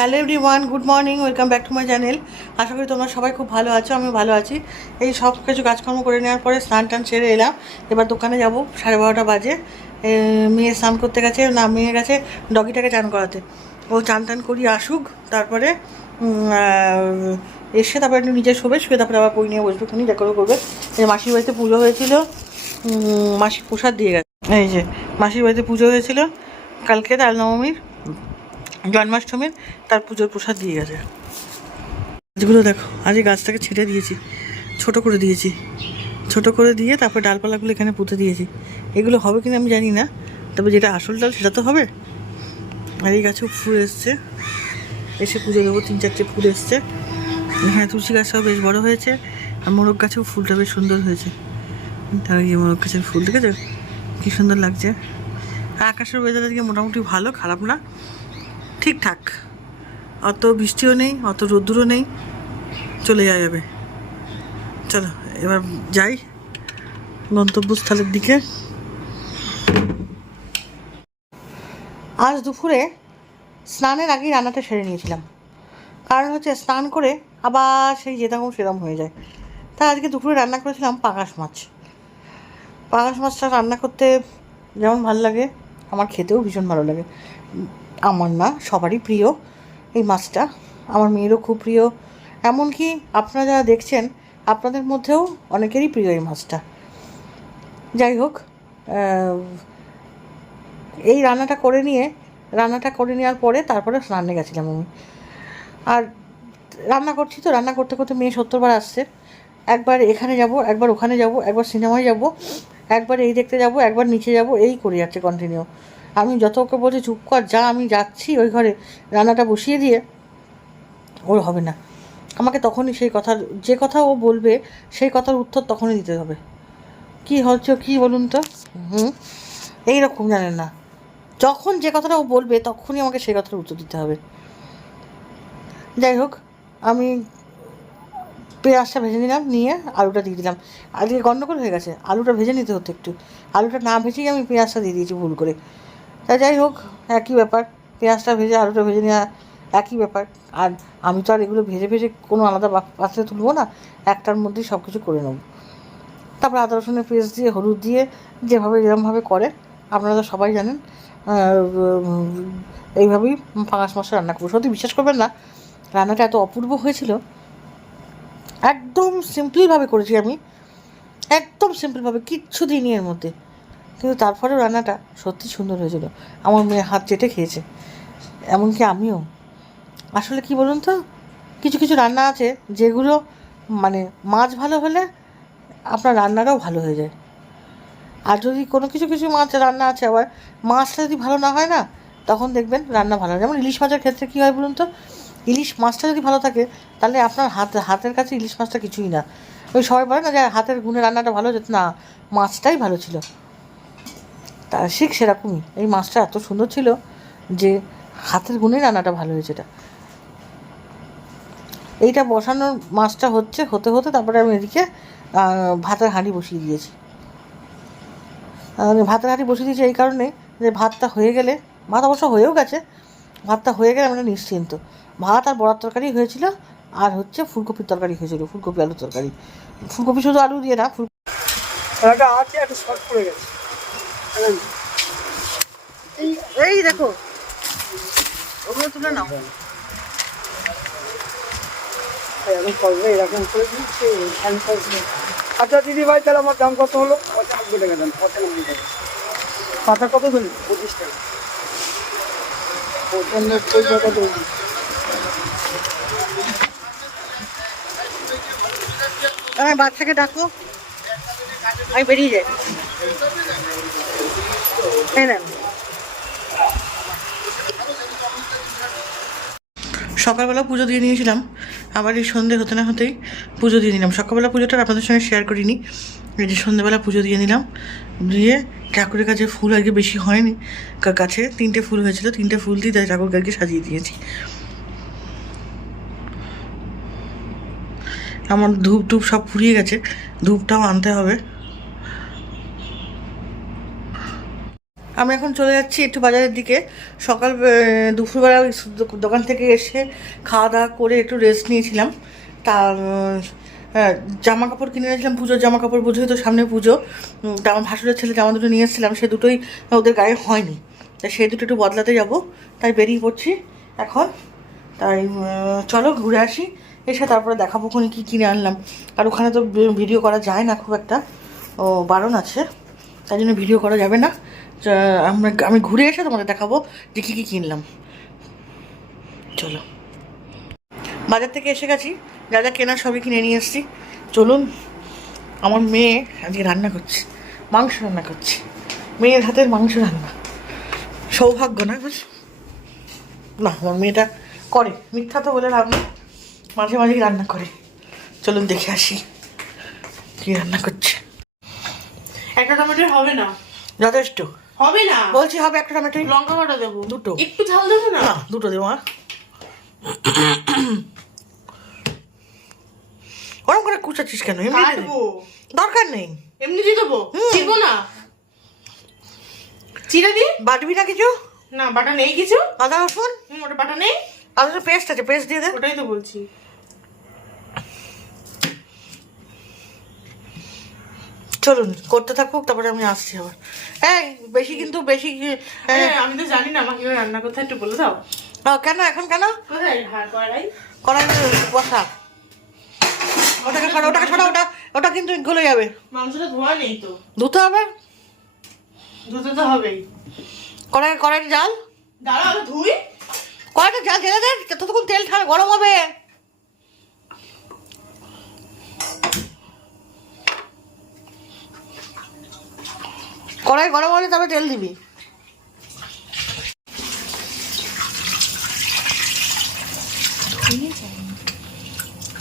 Hello everyone, good morning, welcome back to my channel. আশা করি তোমরা সবাই খুব ভালো আছো, আমি ভালো আছি। এই সব কিছু কাজকর্ম করে নেওয়ার পরে স্নান টান সেরে এলাম। এবার দোকানে যাব, 12:30 বাজে। মেয়ে স্নান করতে গেছে, না মেয়ে গেছে ডগিটাকে চান করাতে। ও চান টান করি আসুক, তারপরে এসে তারপরে একটু নিজে শোবে, শুয়ে তারপরে আবার বই নিয়ে বসবে, খুনি ডেকোরেট করবে। এই মাসির বাড়িতে পুজো হয়েছিল, মাসি প্রসাদ দিয়ে গেছে। এই যে মাসির বাড়িতে পুজো হয়েছিল কালকে, রামনবমীর, জন্মাষ্টমীর, তার পুজোর প্রসাদ দিয়ে গেছে। গাছগুলো দেখো, আজ এই গাছটাকে ছেটে দিয়েছি, ছোট করে দিয়েছি, ছোট করে দিয়ে তারপর ডালপালাগুলো এখানে পুঁতে দিয়েছি। এগুলো হবে কিনা আমি জানি না, তবে যেটা আসল ডাল সেটা তো হবে। আর এই গাছেও ফুল এসছে, এসে পুজো দেবো, 3-4টে ফুল এসছে। এখানে তুলসী গাছটাও বেশ বড় হয়েছে, আর মোরগ গাছেও ফুলটা বেশ সুন্দর হয়েছে। তার এই মোরগ গাছের ফুল দেখেছো কী সুন্দর লাগছে। আর আকাশের ওয়েদার আজকে মোটামুটি ভালো, খারাপ না, ঠিকঠাক। অত বৃষ্টিও নেই, অত রোদ্দুরও নেই, চলে যাবে। চলো এবার যাই গন্তব্যস্থলের দিকে। আজ দুপুরে স্নানের আগেই রান্নাটা সেরে নিয়েছিলাম, কারণ হচ্ছে স্নান করে আবার সেই যেরকম সেরকম হয়ে যায়। তা আজকে দুপুরে রান্না করেছিলাম পাঙাশ মাছ। পাঙাশ মাছটা রান্না করতে যেমন ভালো লাগে, আমার খেতেও ভীষণ ভালো লাগে। আমার না, সবারই প্রিয় এই মাছটা, আমার মেয়েরও খুব প্রিয়। এমনকি আপনারা যারা দেখছেন আপনাদের মধ্যেও অনেকেরই প্রিয় এই মাছটা। যাই হোক, এই রান্নাটা করে নেওয়ার পরে তারপরে স্নানে গেছিলাম আমি। আর রান্না করছি তো, রান্না করতে করতে মেয়ে 70 বার আসছে। একবার এখানে যাব, একবার ওখানে যাব, একবার সিনেমায় যাব, একবার এই দেখতে যাব, একবার নিচে যাব, এই করে যাচ্ছে কন্টিনিউ। আমি যত ওকে বলছি চুপ কর, যা আমি যাচ্ছি ওই ঘরে, রান্নাটা বসিয়ে দিয়ে, ওর হবে না। আমাকে তখনই সেই কথা, যে কথা ও বলবে সেই কথার উত্তর তখনই দিতে হবে। কি হচ্ছে কি বলুন তো, এইরকম জানেন না, যখন যে কথাটা ও বলবে তখনই আমাকে সেই কথার উত্তর দিতে হবে। যাই হোক, আমি পেঁয়াজটা ভেজে নিলাম, নিয়ে আলুটা দিয়ে দিলাম। আজকে গন্ডগোল হয়ে গেছে, আলুটা ভেজে নিতে হতো একটু, আলুটা না ভেজেই আমি পেঁয়াজটা দিয়ে দিয়েছি ভুল করে। তা যাই হোক, একই ব্যাপার, পেঁয়াজটা ভেজে আলুটা ভেজে নেওয়া একই ব্যাপার। আর আমি তো আর এগুলো ভেজে ভেজে কোনো আলাদা পাত্রে তুলবো না, একটার মধ্যেই সব কিছু করে নেবো। তারপর আদা রসুনের পেস্ট দিয়ে, হলুদ দিয়ে, যেভাবে যেরকমভাবে করে আপনারা তো সবাই জানেন, এইভাবেই পাঙাশ মাছটা রান্না করবো। সত্যি বিশ্বাস করবেন না, রান্নাটা এত অপূর্ব হয়েছিল। একদম সিম্পলভাবে করেছি আমি, একদম সিম্পলভাবে, কিচ্ছু দিইনি এর মধ্যে, কিন্তু তারপরেও রান্নাটা সত্যি সুন্দর হয়েছিল। আমার মেয়ে হাত চেটে খেয়েছে, এমনকি আমিও। আসলে কি বলুন তো, কিছু কিছু রান্না আছে যেগুলো মানে মাছ ভালো হলে আপনার রান্নাটাও ভালো হয়ে যায়। আর যদি কোনো কিছু কিছু মাছ রান্না আছে আবার মাছটা যদি ভালো না হয় না, তখন দেখবেন রান্না ভালো হয়। যেমন ইলিশ মাছের ক্ষেত্রে কী হয় বলুন তো, ইলিশ মাছটা যদি ভালো থাকে তাহলে আপনার হাতের কাছে ইলিশ মাছটা কিছুই না। ওই সবাই বলে না যে হাতের গুণে রান্নাটা ভালো যেত, না, মাছটাই ভালো ছিল। তা ঠিক সেরকমই এই মাছটা এত সুন্দর ছিল যে হাতের গুণে রান্নাটা ভালো হয়েছে। এইটা বসানোর মাছটা হতে হতে তারপরে আমি এদিকে ভাতের হাঁড়ি বসিয়ে দিয়েছি। ভাতের হাঁড়ি বসিয়ে দিয়েছি এই কারণে যে ভাতটা হয়ে গেলে, ভাত অবশ্য হয়েও গেছে, ভাতটা হয়ে গেলে আমরা নিশ্চিন্ত। ভাত আর বড়ার তরকারি হয়েছিল, আর হচ্ছে ফুলকপির তরকারি হয়েছিল, ফুলকপি আলুর তরকারি। ফুলকপি শুধু আলু দিয়ে না, আছে একটা শর্ট পড়ে গেছে। এই দেখো, ওগুলো তুলে নাও। এরকম করবে, এরকম করে দিচ্ছে। আচ্ছা দিদি ভাই, তাহলে আমার দাম কত হলো? 95 টাকা দাম, 95 টাকা। পাতা কত দিল? 25 টাকা। 95 টাকা দেবো। আমার বাচ্চাকে ডাকো, আমি বেরিয়ে যাই। হ্যাঁ না, সকালবেলা পুজো দিয়ে নিয়েছিলাম, আবার এই সন্ধে হতে না হতেই পুজো দিয়ে নিলাম। সকালবেলা পুজোটা আপনাদের সঙ্গে শেয়ার করিনি, এই যে সন্ধ্যেবেলা পুজো দিয়ে নিলাম। দিয়ে ঠাকুরের কাছে ফুল আজকে বেশি হয়নি, কাছে 3টে ফুল হয়েছিল, 3টে ফুল দিয়ে ঠাকুরকে সাজিয়ে দিয়েছি। আমার ধূপ টুপ সব ফুরিয়ে গেছে, ধূপটাও আনতে হবে। আমি এখন চলে যাচ্ছি একটু বাজারের দিকে। সকাল দুপুরবেলা ওই দোকান থেকে এসে খাওয়া দাওয়া করে একটু রেস্ট নিয়েছিলাম। তা জামা কাপড় কিনে এনেছিলাম, পুজোর জামা কাপড়, বুঝোই তো সামনে পুজো। তা আমার ভাসুরের ছেলে জামা দুটো নিয়ে এসেছিলাম, সে দুটোই ওদের গায়ে হয়নি, তাই সেই দুটো একটু বদলাতে যাব, তাই বেরিয়ে পড়ছি এখন। তাই চলো ঘুরে আসি, এসে তারপরে দেখাবো ওখানে কী কিনে আনলাম। আর ওখানে তো ভিডিও করা যায় না খুব একটা, ও বারণ আছে, তাই জন্য ভিডিও করা যাবে না। আমি ঘুরে এসে তোমাদের দেখাবো যে কী কী কিনলাম। চলো, বাজার থেকে এসে গেছি, যা যা কেনার সবই কিনে নিয়ে এসেছি। চলুন, আমার মেয়ে আজকে রান্না করছে, মাংস রান্না করছে, মেয়ের হাতের মাংস রান্না, সৌভাগ্য না বুঝ না, আমার মেয়েটা করে, মিথ্যা তো বলে লাভ নেই, মাঝে মাঝেই রান্না করে। চলুন দেখে আসি কি রান্না করছে। একটা টমেটো হবে না, যথেষ্ট হবে না বলছি, হবে একটা টমেটো। লঙ্কা বাটা দেবো দুটো, একটু ঝাল দেবো না? না দুটো দেবো। আর ওরকম করে কুচাচ্ছিস কেন? এমনি কাটবো, দরকার নেই, এমনি দিয়ে দেবো, চিরবো না? চিড়ে দি, বাটবি না কিছু? না বাটা নেই কিছু। আদা রসুন, ওটা বাটা নেই, আদা রসুন পেস্ট আছে, পেস্ট দিয়ে দে। ওটাই তো বলছি। চলুন করতে থাকুক, তারপরে আমি আসছি আবার। হ্যাঁ বেশি কিন্তু বেশি আমি তো জানি না আমাকে রান্না করতে, একটু বলে দাও। কেন এখন কেন? কোথায় হাড় কড়াই? কড়াই বসা, ওটাকে সরা, ওটাকে সরা, ওটা ওটা কিন্তু গলে যাবে। মাংসটা ধোয়া নেই তো? ধুতে হবে, ধুতে তো হবেই। কড়াইয়ের জাল, দাঁড়া আগে ধুই। কড়াইটা জাল জেলে দে, ততক্ষণ তেল ঠান্ডা গরম হবে। কড়াই গরম হলে তবে তেল দিবি।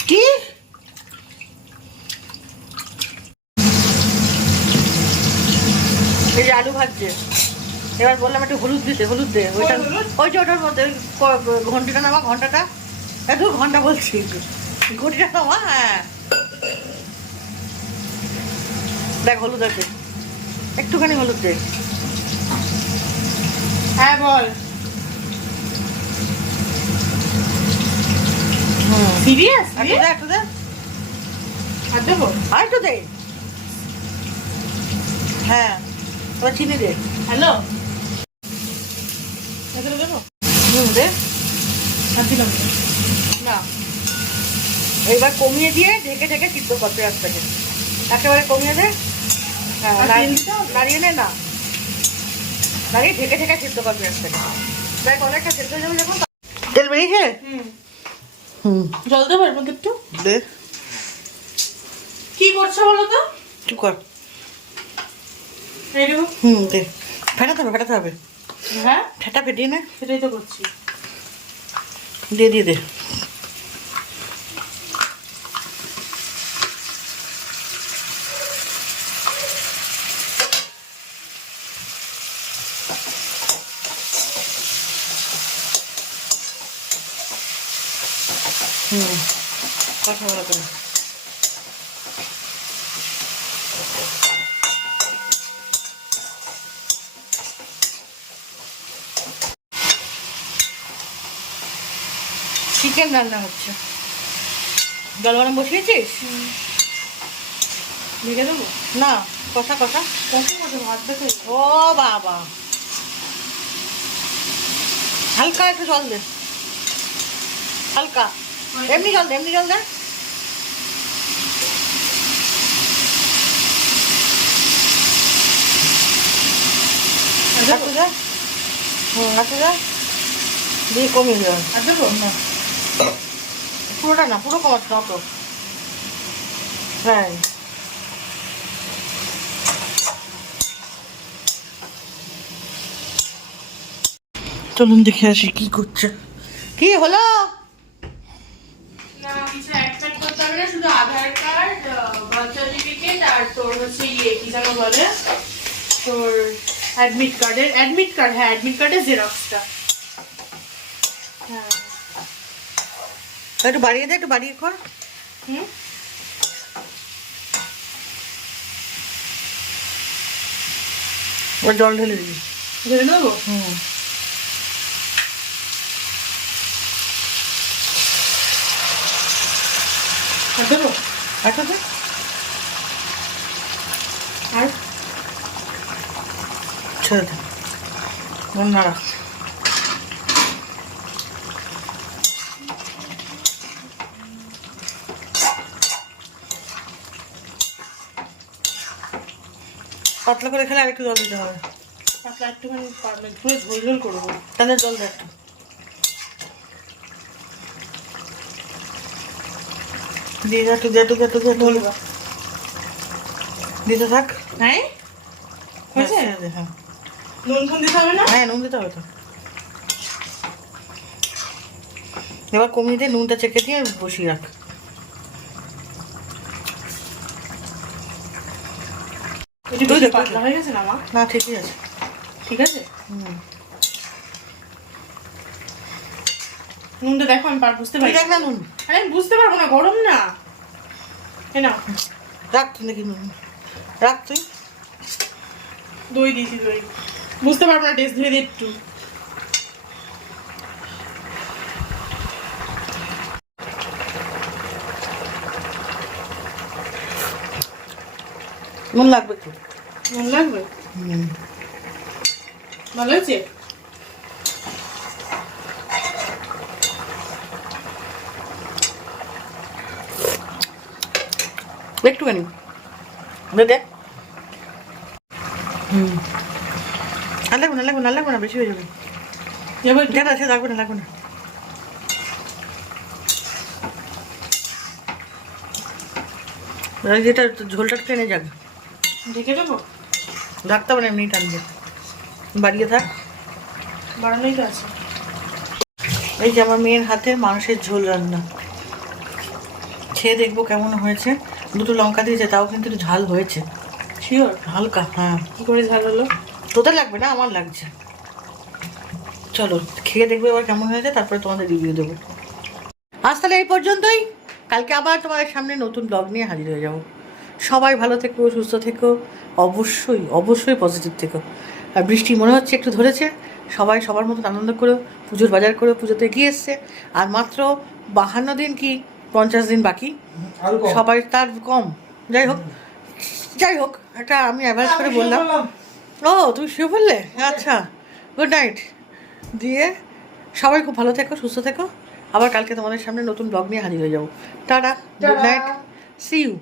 কি এই যে আলু ভাজছে, এবার বললাম একটু হলুদ দিতে, হলুদ দে। ওইটা ওই যে ওটার মধ্যে ঘন্টিটা নামা, ঘন্টাটা, একটু ঘন্টা বলছি, ঘটিটা নামা। হ্যাঁ দেখ হলুদ আছে, একটুখানি হলুদ দে। হ্যাঁ বল। সিরিয়াস? একটু দে, একটু দে, আর দেবো? আর একটু দে। হ্যাঁ এবার চিনি দে। হ্যালো, এগুলো দেবো? দে। আর দিলাম না। না এইবার কমিয়ে দিয়ে ঢেকে ঢেকে সিদ্ধ করতে আসতে, একেবারে কমিয়ে দে। হ্যাঁ নাড়িয়ে নে, না নাড়িয়ে ঢেকে ঢেকে সিদ্ধ করতে আসতে, দেখ অনেকটা সিদ্ধ হয়ে যাবে যখন। তেল বেরিয়েছে? জল দেবো এর মধ্যে একটু? দে। কি করছো বলো তো? চুপ কর। দে, ফেটাতে হবে, ফেটাতে হবে। হ্যাঁ ঠেটা ফেটিয়ে নে। সেটাই তো করছি। দিয়ে দিয়ে দে। কথা বলা করে চিকেন রান্না হচ্ছে। জল গরম বসিয়েছিস? লিখে দেবো না, কষা কষা কষে কষে ভাত দেখে। ও বাবা, হালকা একটু জল দে, হালকা, এমনি জল দে, এমনি জল দে। একটু দে, একটু দে, দিয়ে কমিয়ে দেবে। আর দেবো না? পুরোটা না, পুরো কমাচ্ছে না তো। হ্যাঁ চলুন দেখে আসি কি করছে। কি হলো? না কিছু অ্যাড করতে হবে না, শুধু আধার কার্ড, বার্থ সার্টিফিকেট আর তোর হচ্ছে ইয়ে কি যেন বলে, তোর অ্যাডমিট কার্ডের, অ্যাডমিট কার্ড, হ্যাঁ অ্যাডমিট কার্ডের জেরক্সটা। হ্যাঁ একটু বাড়িয়ে দে, একটু বাড়িয়ে কর। জল ঢেলে দিবি। ধরে নেবো। হুম, আর দেবো একটা দে। আর ছেড়ে দে, নুন নাড়া। পাতলা করে খেলে আরেকটু জল দিতে হবে। পাতলা একটুখানি পুরো ঝোল ঝোল করবো। তাহলে জল দে একটু। দিয়ে দে একটু, দিয়ে একটু, দিয়ে একটু, দিয়ে একটু। বলবা দিতে থাক। হ্যাঁ হয়েছে? ছেড়ে দে, হ্যাঁ। নুন ফুন দিতে হবে না? হ্যাঁ, নুন দিতে হবে তো। এবার কমিয়ে দিয়ে নুনটা চেখে দিয়ে বসিয়ে রাখ। একটু তুই বেশি দেখ, পাতলা হয়ে গেছে না মা? না ঠিকই আছে। ঠিক আছে। হুম, নুনটা দেখো আমি বুঝতে তুই পারি। দেখ না নুন। আরে আমি বুঝতে পারবো না, গরম না। এ নাও রাখ তুই দেখি নুন, রাখ তুই। দই দিয়েছি, দই বুঝতে পারবো না, টেস্ট ধরে দে একটু। নুন লাগবে তো। নুন লাগবে? হুম, ভালো হয়েছে? একটুখানি দে দে। হুম, আর লাগবে না, লাগবে না, লাগবে না, বেশি হয়ে যাবে। এবার একটু- যেটা আছে লাগবে না, লাগবে না। এবার যেটা ঝোলটা টেনে যাবে। ঢেকে দেবো? রাখতে হবে না, এমনি টানবে। বাড়িয়ে থাক। বাড়ানোই তো আছে। এই যে আমার মেয়ের হাতের মাংসের ঝোল রান্না, খেয়ে দেখবো কেমন হয়েছে। দুটো লঙ্কা দিয়েছে, তাও কিন্তু একটু ঝাল হয়েছে। শিওর? হালকা, হ্যাঁ। কি করে ঝাল হলো? তোদের লাগবে না, আমার লাগছে। চলো খেয়ে দেখবে এবার কেমন হয়েছে, তারপরে তোমাদের রিভিউ দেবো। আজ তাহলে এই পর্যন্তই। কালকে আবার তোমাদের সামনে নতুন ব্লগ নিয়ে হাজির হয়ে যাব। সবাই ভালো থেকো, সুস্থ থেকো, অবশ্যই অবশ্যই পজিটিভ থেকো। আর বৃষ্টি মনে হচ্ছে একটু ধরেছে। সবাই সবার মতন আনন্দ করো, পুজোর বাজার করো, পুজোতে এগিয়ে এসছে। আর মাত্র 52 দিন কি 50 দিন বাকি। সবাই তার কম, যাই হোক, যাই হোক, একটা আমি অ্যাভারেজ করে বললাম। ও তুমি শুয়ে পড়লে? আচ্ছা, গুড নাইট। দিয়ে সবাই খুব ভালো থেকো, সুস্থ থেকো। আবার কালকে তোমাদের সামনে নতুন ব্লগ নিয়ে হাজির হয়ে যাবো। Tata, good night, see you.